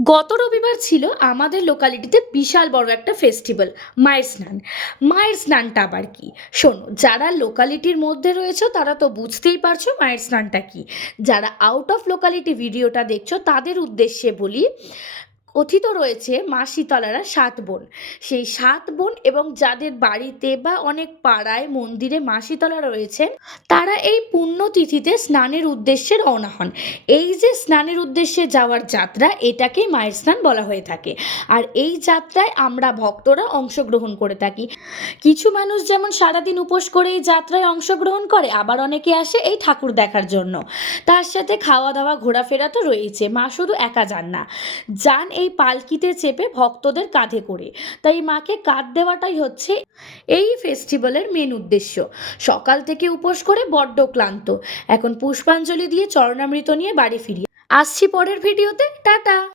গত রবিবার ছিল আমাদের লোকালিটিতে বিশাল বড় একটা ফেস্টিভ্যাল, মায়ের স্নান। মায়ের স্নানটা আবার কি? শোনো, যারা লোকালিটির মধ্যে রয়েছে তারা তো বুঝতেই পারছো মায়ের স্নানটা কি। যারা আউট অফ লোকালিটি ভিডিওটা দেখছো তাদের উদ্দেশ্যে বলি, কথিত রয়েছে মা শীতলারা ৭ বোন। সেই ৭ বোন এবং যাদের বাড়িতে বা অনেক পাড়ায় মন্দিরে মা শীতলা রয়েছেন, তারা এই পুণ্যতিথিতে স্নানের উদ্দেশ্যে রওনা হন। এই যে স্নানের উদ্দেশ্যে যাওয়ার যাত্রা, এটাকেই মায়ের স্নান বলা হয়ে থাকে। আর এই যাত্রায় আমরা ভক্তরা অংশগ্রহণ করে থাকি। কিছু মানুষ যেমন সারাদিন উপোস করে এই যাত্রায় অংশগ্রহণ করে, আবার অনেকে আসে এই ঠাকুর দেখার জন্য। তার সাথে খাওয়া দাওয়া ঘোরাফেরা তো রয়েছে। মা শুধু একা যান না, যান এই পালকিতে চেপে ভক্তদের কাঁধে করে। তাই মাকে কাঁধ দেওয়াটাই হচ্ছে এই ফেস্টিভ্যালের মেন উদ্দেশ্য। সকাল থেকে উপোস করে বড্ড ক্লান্ত, এখন পুষ্পাঞ্জলি দিয়ে চরণামৃত নিয়ে বাড়ি ফিরি। আসছি পরের ভিডিওতে, টাটা।